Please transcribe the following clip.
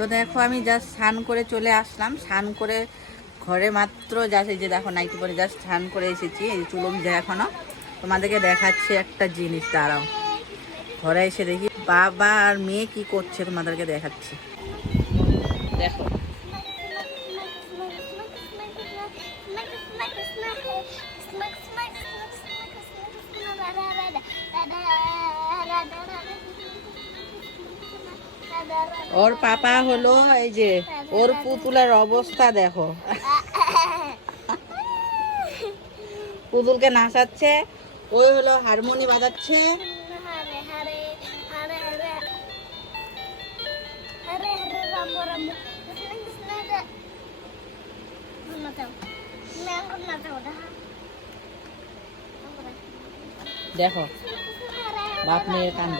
তো দেখো আমি জাস্ট স্নান করে চলে আসলাম, স্নান করে ঘরে মাত্র জাস্ট এই যে দেখো নাইটি পরে জাস্ট স্নান করে এসেছি, এই চুলো ভিজা এখনো। তোমাদেরকে দেখাচ্ছি একটা জিনিস, দাঁড়াও। ঘরে এসে দেখি বাবা আর মেয়ে কি করছে, তোমাদেরকে দেখাচ্ছি। দেখো ওর পাপা হলো এই যে ওর পুতুলের অবস্থা দেখো, পুতুলকে নাচাচ্ছে, ওই হলো হারমোনি বাজাচ্ছে। দেখো বাপ মেয়ের কাণ্ড।